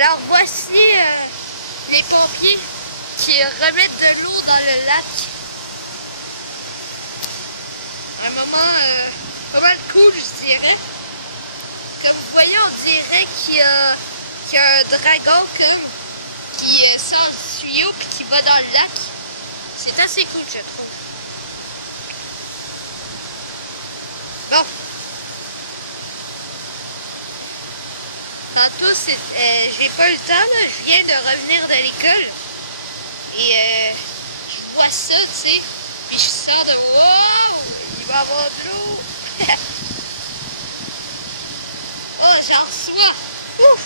Alors voici les pompiers qui remettent de l'eau dans le lac. Un moment pas mal cool, je dirais. Comme vous voyez, on dirait qu'il y a un dragon qui sort du tuyau et qui va dans le lac. C'est assez cool, je trouve. Bon. Tantôt, j'ai pas eu le temps, là. Je viens de revenir de l'école. Et je vois ça, tu sais. Puis je sors de wow! Il va y avoir de l'eau! Oh, j'en reçois! Ouf!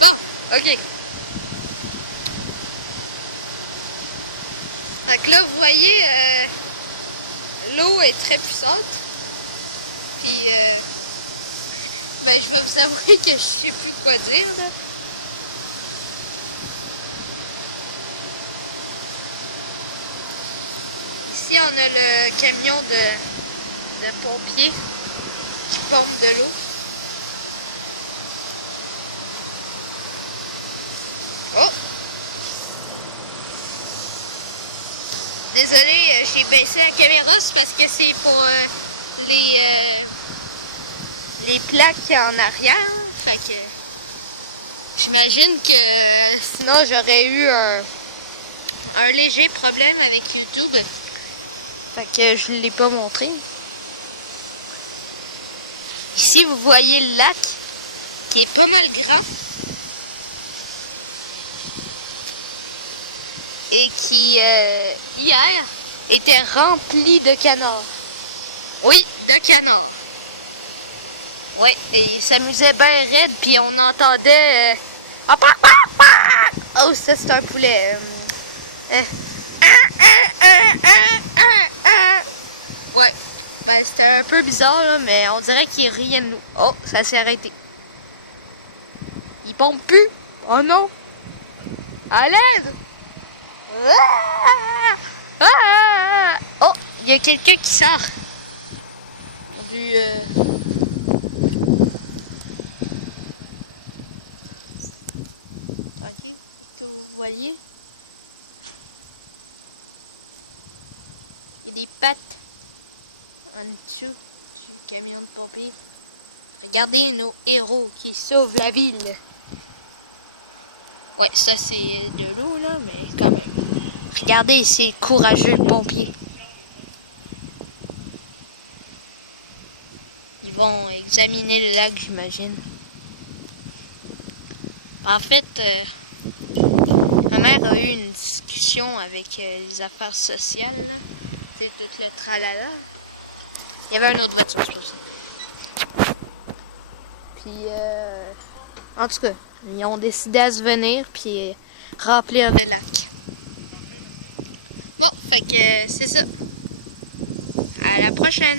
Bon, ok. Donc là, vous voyez, l'eau est très puissante. Puis, ben, je vais vous avouer que je sais plus quoi dire, là. Ici, on a le camion de pompiers qui pompe de l'eau. Oh! Désolé, j'ai baissé la caméra, c'est parce que c'est pour les plaques en arrière. Fait que j'imagine que sinon j'aurais eu un léger problème avec YouTube. Fait que je ne l'ai pas montré. Ici, vous voyez le lac qui est pas mal grand. Et qui, hier, était rempli de canards. Oui, de canards. Ouais, et ils s'amusaient bien raide, puis on entendait... Oh, ça, c'est un poulet. Ouais, ben, c'était un peu bizarre, là, mais on dirait qu'ils riaient de nous. Oh, ça s'est arrêté. Ils pompent plus. Oh non. À l'aide. Oh, il y a quelqu'un qui sort du... Ok, que vous voyez. Il y a des pattes en dessous du camion de pompiers. Regardez nos héros qui sauvent la ville. Ouais, ça c'est de l'eau là, mais quand même. Regardez, c'est courageux le pompier. Ils vont examiner le lac, j'imagine. En fait, ma mère a eu une discussion avec les affaires sociales. C'est tout le tralala. Il y avait une autre voiture, c'est pour ça. Puis, en tout cas, ils ont décidé à se venir puis remplir le lac. Bon, fait que c'est ça. À la prochaine!